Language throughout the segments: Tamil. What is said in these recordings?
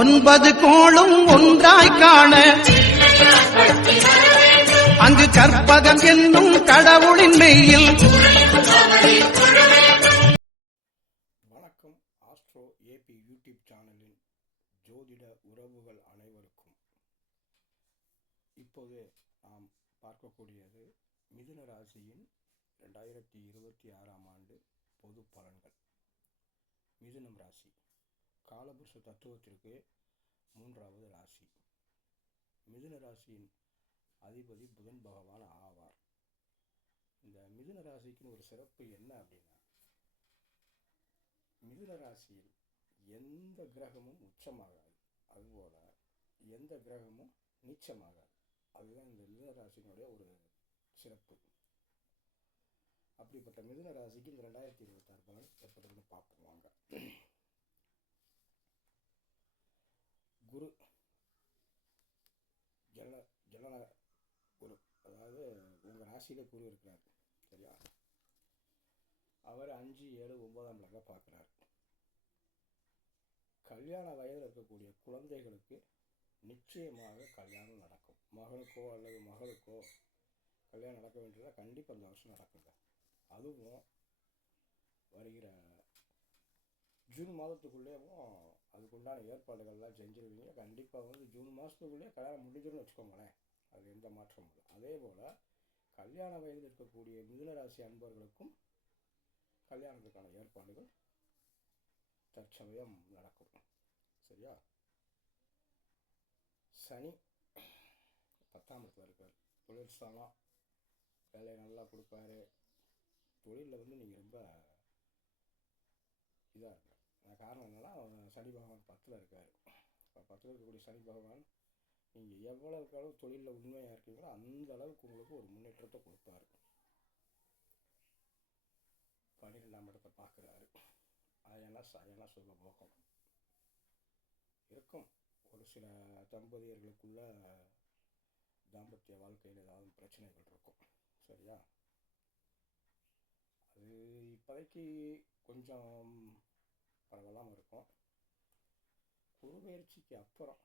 ஒன்பது கோளும் ஒன்றாய் காண அங்கு கற்பகம் என்னும் கடவுளின் மெய்யில். வணக்கம். ஆஸ்ட்ரோ ஏபி யூடியூப் சேனலின் ஜோதிட உறவுகள் அனைவருக்கும் இப்போது நாம் பார்க்கக்கூடியது மிதுன ராசியின் 2026ஆம் ஆண்டு பொது பலன்கள். மிதுனம் ராசி காலபுருஷ தத்துவத்திற்கு 3வது ராசி. மிதுன ராசியின் அதிபதி புதன் பகவான் ஆவார். இந்த மிதுன ராசிக்கு ஒரு சிறப்பு என்ன அப்படின்னா, மிதுன ராசியில் எந்த கிரகமும் உச்சமாகாது, அதுபோல எந்த கிரகமும் நீச்சமாகாது. அதுதான் இந்த மிதுன ராசியினுடைய ஒரு சிறப்பு. அப்படிப்பட்ட மிதுன ராசிக்கு இந்த 2026 பலன் ஏற்பட்டதுன்னு பார்ப்போம் வாங்க. குரு ஜனன குரு, அதாவது உங்கள் ராசியில குரு இருக்கிறார், சரியா? அவர் 5, 7, 9ஆம் இடங்களை பார்க்குறார். கல்யாண வயதில் இருக்கக்கூடிய குழந்தைகளுக்கு நிச்சயமாக கல்யாணம் நடக்கும். மகனுக்கோ அல்லது மகளுக்கோ கல்யாணம் நடக்க வேண்டியதாக கண்டிப்பாக அந்த வருஷம் நடக்குங்க. அதுவும் வருகிற ஜூன் மாதத்துக்குள்ளேயும் அதுக்குண்டான ஏற்பாடுகள்லாம் செஞ்சுருவீங்க. கண்டிப்பாக ஜூன் மாதத்துக்குள்ளேயே கல்யாணம் முடிஞ்சிடும்னு வச்சுக்கோங்களேன். அது எந்த மாற்றமும் இல்லை. அதே போல் கல்யாண வயதில் இருக்கக்கூடிய மிதுன ராசி அன்பர்களுக்கும் கல்யாணத்துக்கான ஏற்பாடுகள் தற்சமயம் நடக்கும், சரியா? சனி 10ஆம் இடத்துல இருக்கார். தொழில் ஸ்தானம், வேலையை நல்லா கொடுப்பாரு. தொழிலில் நீங்கள் ரொம்ப இதாக இருக்கார். காரணம் என்னன்னா, சனி பகவான் 10ல் இருக்கார். இப்போ 10ல் இருக்கக்கூடிய சனி பகவான் நீங்கள் எவ்வளவுக்கு அளவு தொழிலில் உண்மையாக இருக்கீங்களோ அந்த அளவுக்கு உங்களுக்கு ஒரு முன்னேற்றத்தை கொடுப்பாரு. 12ஆம் இடத்தை பார்க்குறாரு. அயன சுக போகம் இருக்கும். ஒரு சில தம்பதியர்களுக்குள்ள தாம்பத்திய வாழ்க்கையில் ஏதாவது பிரச்சனைகள் இருக்கும், சரியா? அது இப்போதைக்கு கொஞ்சம் பரவாயில்லாமல் இருக்கும். குருபெயர்ச்சிக்கு அப்புறம்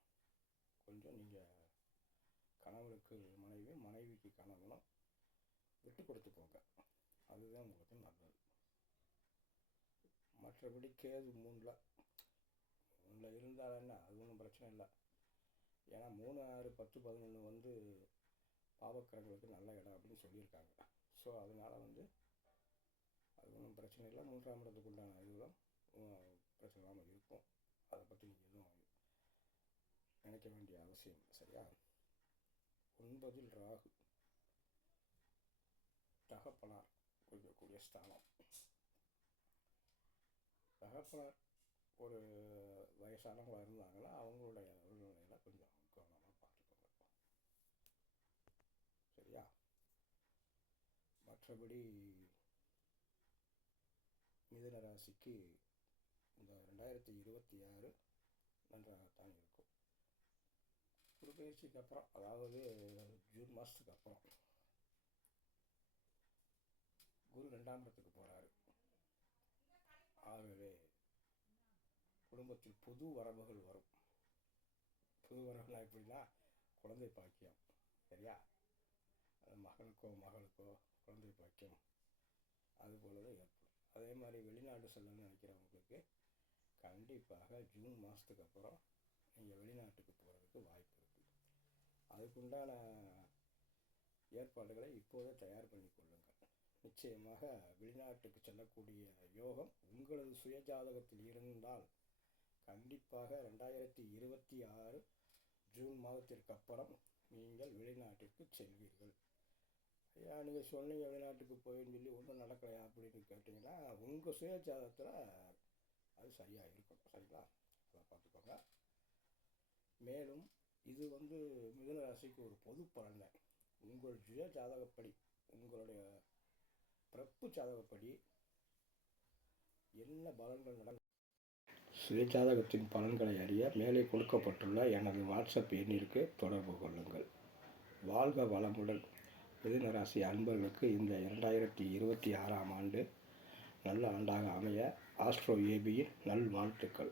கொஞ்சம் நீங்கள் கணவனுக்கு மனைவி, மனைவிக்கு கணவனும் விட்டு கொடுத்துக்கோங்க. அதுதான் உங்களுக்கு நல்லது. மற்றபடி கேது 3ல் இருந்தால் என்ன, அது ஒன்றும் பிரச்சனை இல்லை. ஏன்னா 3, 6, 10, 11 பாவக்கிரங்களுக்கு நல்ல இடம் அப்படின்னு சொல்லியிருக்காங்க. ஸோ அதனால் அது ஒன்றும் பிரச்சனை இல்லை. 3ஆம் இடத்துக்கு உண்டான இதுதான் பிரச்சனை இல்லாமல் இருக்கும். அதை பற்றி நீங்கள் எதுவும் நினைக்க வேண்டிய அவசியம், சரியா? 9ல் ராகு, தகப்பனார் கொடுக்கக்கூடிய ஸ்தானம். தகப்பனார் ஒரு வயசானவங்களாக இருந்தாங்கன்னா அவங்களுடைய உடல்நிலையில் கொஞ்சம் கவனமாக பார்த்துக்கோங்க, சரியா? மற்றபடி மிதுன ராசிக்கு இந்த 2026 நன்றாகத்தான் இருக்கும். குருபெயர்ச்சிக்கு அப்புறம், அதாவது ஜூன் மாதத்துக்கு அப்புறம் குரு 2ஆம் இடத்துக்கு போகிறாரு. ஆகவே குடும்பத்தில் புது வரவுகள் வரும். புது வரவுகள் எப்படின்னா, குழந்தை பாக்கியம், சரியா? மகனுக்கோ மகளுக்கோ குழந்தை பாக்கியம் அதுபோல தான் ஏற்படும். அதே மாதிரி வெளிநாடு செல்லணும்னு நினைக்கிறவங்களுக்கு கண்டிப்பாக ஜூன் மாதத்துக்கு அப்புறம் நீங்கள் வெளிநாட்டுக்கு போகிறதுக்கு வாய்ப்பு இருக்குது. அதுக்குண்டான ஏற்பாடுகளை இப்போதே தயார் பண்ணி கொள்ளுங்கள். நிச்சயமாக வெளிநாட்டுக்கு செல்லக்கூடிய யோகம் உங்களது சுயஜாதகத்தில் இருந்தால் கண்டிப்பாக 2026 ஜூன் மாதத்திற்கு அப்புறம் நீங்கள் வெளிநாட்டிற்கு செல்வீர்கள். ஐயா, நீங்கள் சொன்னீங்க வெளிநாட்டுக்கு போயின்னு சொல்லி ஒன்றும் நடக்கலையா அப்படின்னு கேட்டிங்கன்னா, உங்கள் சுயஜாதகத்தில் அது சரியாக இருக்கும், சரிங்களா? அதை பார்த்துக்கோங்க. மேலும் இது மிதுன ராசிக்கு ஒரு பொது பலன். உங்கள் சுய ஜாதகப்படி, உங்களுடைய பிறப்பு ஜாதகப்படி என்ன பலன்கள் நடக்கும், சுயஜாதகத்தின் பலன்களை அறிய மேலே கொடுக்கப்பட்டுள்ள எனது வாட்ஸ்அப் எண்ணிற்கு தொடர்பு கொள்ளுங்கள். வாழ்க வளமுடன். மிதுன ராசி அன்பர்களுக்கு இந்த 2026ஆம் ஆண்டு நல்ல ஆண்டாக அமைய ஆஸ்ட்ரோ ஏபியின் நல்வாழ்த்துக்கள்.